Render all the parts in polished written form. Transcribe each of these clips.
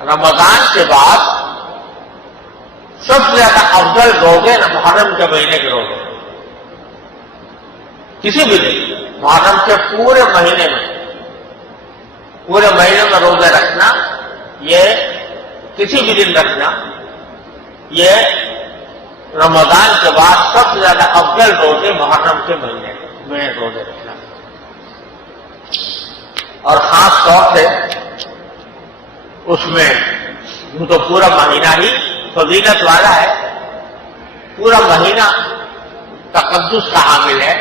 رمضان کے بعد سب سے زیادہ افضل روزے محرم کے مہینے کے روزے، کسی بھی دن محرم کے پورے مہینے میں روزے رکھنا، یہ کسی بھی دن رکھنا، یہ رمضان کے بعد سب سے زیادہ افضل روزے محرم کے مہینے میں روزے رکھنا، اور خاص طور سے اس میں تو پورا مہینہ ہی فضیلت والا ہے، پورا مہینہ تقدس کا حامل ہے،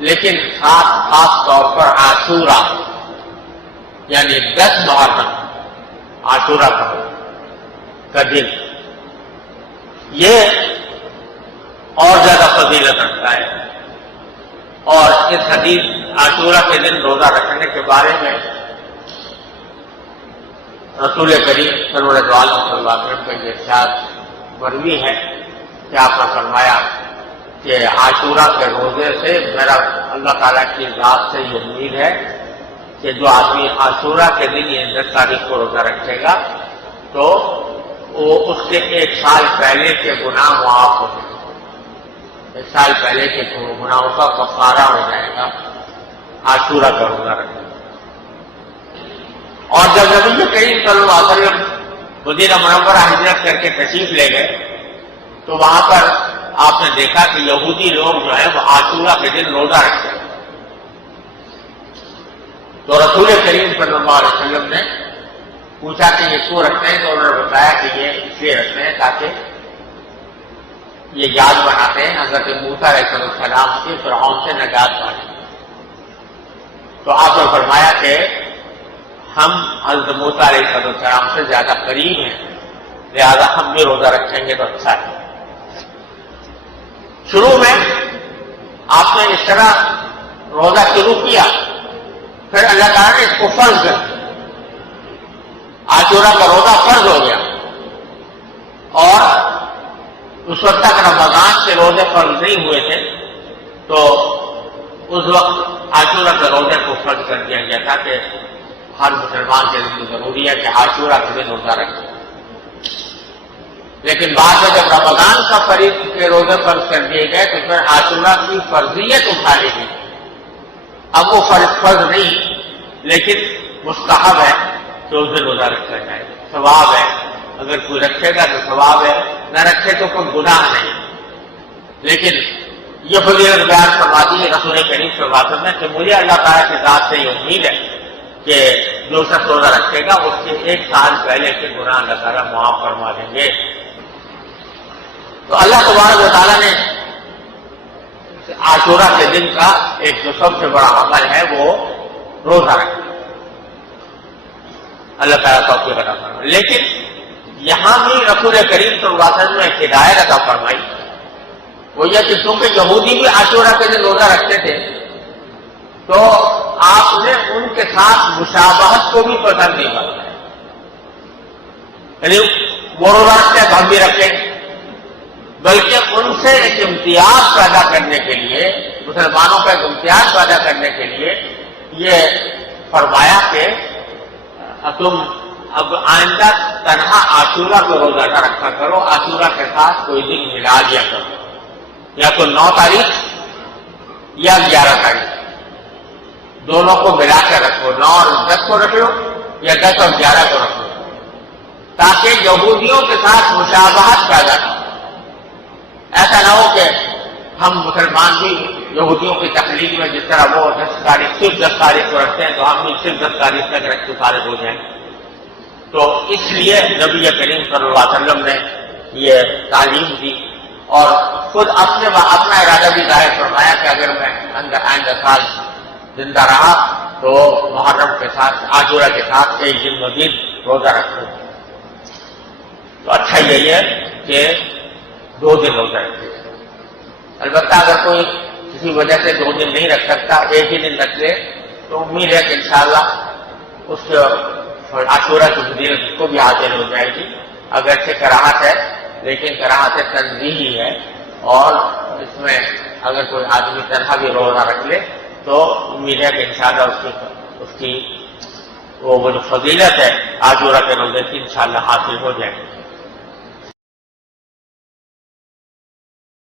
لیکن خاص طور پر عاشورہ یعنی 10 محرم عاشورہ کا دن یہ اور زیادہ فضیلت رکھتا ہے۔ اور اس حدیث عاشورہ کے دن روزہ رکھنے کے بارے میں رسول کریم صلی اللہ علیہ وسلم کا یہ ارشاد مروی ہے کہ آپ نے فرمایا کہ عاشورہ کے روزے سے میرا اللہ تعالیٰ کی ذات سے یہ امید ہے کہ جو آدمی عاشورہ کے دن یہ 10 تاریخ کو روزہ رکھے گا تو وہ اس کے 1 سال پہلے کے گناہ معاف ہو جائیں گے، 1 سال پہلے کے گناہوں کا کفارہ ہو جائے گا عاشورہ کا روزہ رکھنے۔ اور جب نبی کریم صلی اللہ علیہ وسلم مدینہ منورہ ہجرت کر کے تشریف لے گئے تو وہاں پر آپ نے دیکھا کہ یہودی لوگ جو ہیں وہ عاشورہ کے دن روزہ رکھتے ہیں، تو رسول کریم صلی اللہ علیہ وسلم نے پوچھا کہ یہ کیوں رکھتے ہیں، تو انہوں نے بتایا کہ یہ اس لیے رکھتے ہیں تاکہ یہ یاد بناتے ہیں حضرت موسیٰ علیہ السلام کی فرعون سے نجات پانے۔ تو آپ نے فرمایا کہ ہم حضرت موسیٰ علیہ السلام سے زیادہ قریب ہیں، لہذا ہم بھی روزہ رکھیں گے تو اچھا ہے۔ شروع میں آپ نے اس طرح روزہ شروع کیا، پھر اللہ تعالیٰ نے اس کو فرض کر دیا، عاشورہ کا روزہ فرض ہو گیا، اور اس وقت تک رمضان کے روزے فرض نہیں ہوئے تھے تو اس وقت عاشورہ کے روزے کو فرض کر دیا گیا تھا کہ ہر مسلمان کے لیے ضروری ہے کہ عاشورہ کے دن روزہ رکھے۔ لیکن بعد میں جب رمضان کا فریض کے روزے فرض کر دیے گئے تو پھر عاشورہ کی فرضیت اٹھا لی گئی، اب وہ فرض نہیں لیکن مستحب ہے کہ اس دن روزہ رکھا جائے، ثواب ہے، اگر کوئی رکھے گا تو ثواب ہے، نہ رکھے تو کوئی گناہ نہیں۔ لیکن یہ فضیلت بیان فرما دی رسول کریم صلی اللہ علیہ وسلم نے کہ مجھے اللہ تعالیٰ کی ذات سے یہ امید ہے کہ جو شخص روزہ رکھے گا اس کے 1 سال پہلے کے گناہ اللہ تعالیٰ معاف فرما دیں گے۔ تو اللہ تبارک و تعالیٰ نے عاشورہ کے دن کا ایک جو سب سے بڑا عمل ہے وہ روزہ رکھنا، اللہ تعالیٰ توفیق عطا فرمائے۔ لیکن یہاں بھی رسول کریم صلی اللہ علیہ وسلم نے ایک ہدایت عطا فرمائی، وہ یہ کہ چونکہ یہودی بھی عاشورہ کے دن روزہ رکھتے تھے تو آپ نے ان کے ساتھ مشابہت کو بھی پسند نہیں کرنا، یعنی وہ روزہ رکھتے ہیں تو ہم بھی رکھیں، بلکہ ان سے ایک امتیاز پیدا کرنے کے لیے، مسلمانوں کا ایک امتیاز پیدا کرنے کے لیے یہ فرمایا کہ تم اب آئندہ تنہا عاشورہ کو روزہ نہ رکھا کرو، عاشورہ کے ساتھ کوئی دن ملا لیا کرو، یا تو 9 تاریخ یا 11 تاریخ، دونوں کو ملا کر رکھو، 9 اور 10 کو رکھ لو یا 10 اور 11 کو رکھ لو، تاکہ یہودیوں کے ساتھ مشابہت پیدا نہ ہو۔ ایسا نہ ہو کہ ہم مسلمان بھی یہودیوں کی تقلید میں جس طرح وہ 10 تاریخ صرف 10 تاریخ کو رکھتے ہیں تو ہم بھی صرف 10 تاریخ تک رکھ کے فارغ ہو جائیں۔ تو اس لیے نبی کریم صلی اللہ علیہ وسلم نے یہ تعلیم دی اور خود اپنا ارادہ بھی ظاہر فرمایا کہ اگر میں آئندہ سال زندہ رہا تو محرم کے ساتھ عاشورہ کے ساتھ 1 دن مزید روزہ رکھوں۔ تو اچھا یہی ہے کہ 2 دن روزہ رکھے، البتہ اگر کوئی کسی وجہ سے 2 دن نہیں رکھ سکتا، 1 ہی دن رکھ لے تو امید ہے کہ انشاءاللہ اس عاشورہ کی فضیلت کو بھی حاصل ہو جائے گی۔ اگرچہ کراہت ہے لیکن کراہت تنزیہی ہے، اور اس میں اگر کوئی آدمی تنہا بھی روزہ رکھ لے تو امید ہے کہ انشاءاللہ وہ فضیلت ہے عاشورہ کے روزے کی انشاءاللہ حاصل ہو جائے گی.